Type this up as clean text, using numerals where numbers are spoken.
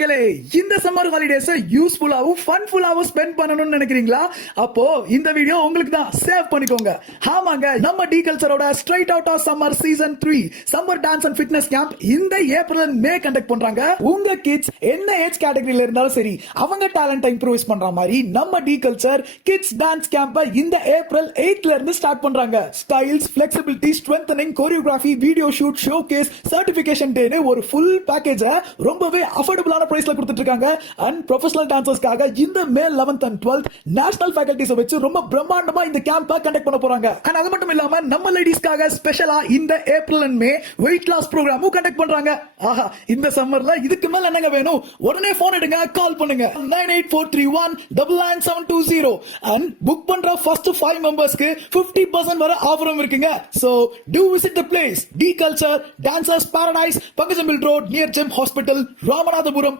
மக்களே, இந்த summer holidays யூஸ்ஃபுல்லாவும் ஃபன்ஃபுல்லாவும் spend பண்ணணும்னு நினைக்கிறீங்களா? அப்போ இந்த வீடியோ உங்களுக்கு தான். சேவ் பண்ணிக்கோங்க. ஆமாங்க, நம்ம டி கல்ச்சரோட straight out of summer season 3 summer dance and fitness camp இந்த ஏப்ரல் அண்ட் மே கண்டக்ட் பண்றாங்க. உங்க கிட்ஸ் என்ன ஏஜ் கேட்டகரியில இருந்தாலும் சரி, அவங்க டேலண்ட்டை இம்ப்ரூவ் பண்ற மாதிரி நம்ம T culture kids dance camp இந்த ஏப்ரல் 8ல இருந்து ஸ்டார்ட் பண்றாங்க. Styles, flexibility, strengthening, choreography, video shoot, showcase, certification டேன்னு ஒரு ஃபுல் பேக்கேஜ் ரொம்பவே அஃபோர்டபுளான பிரைஸ்ல கொடுத்துட்டு இருக்காங்க. அண்ட் ப்ரொஃபஷனல் டான்சர்ஸ்க்காக இந்த மே 11th and 12th national faculties வச்சு ரொம்ப பிரம்மாண்டமா இந்த கேம்பை கண்டக்ட் பண்ண போறாங்க. அண்ட் அது மட்டும் இல்லாம நம்ம லேடிஸ்க்காக ஸ்பெஷலா இந்த April and May weight loss ப்ரோக்ராமும் கண்டக்ட் பண்றாங்க. ஆஹா, இந்த சம்மர்ல இதுக்கு மேல என்னங்க வேணும்? உடனே போன் எடுங்க, கால் பண்ணுங்க 9843199720 அண்ட் புக் பண்ற ஃபர்ஸ்ட் 5 மெம்பர்ஸ்க்கு 50% வரை ஆஃபரும் இருக்குங்க. So do visit the place, D Culture Dancers Paradise, Pangasimbel Road near Gem Hospital, Ramanathapuram,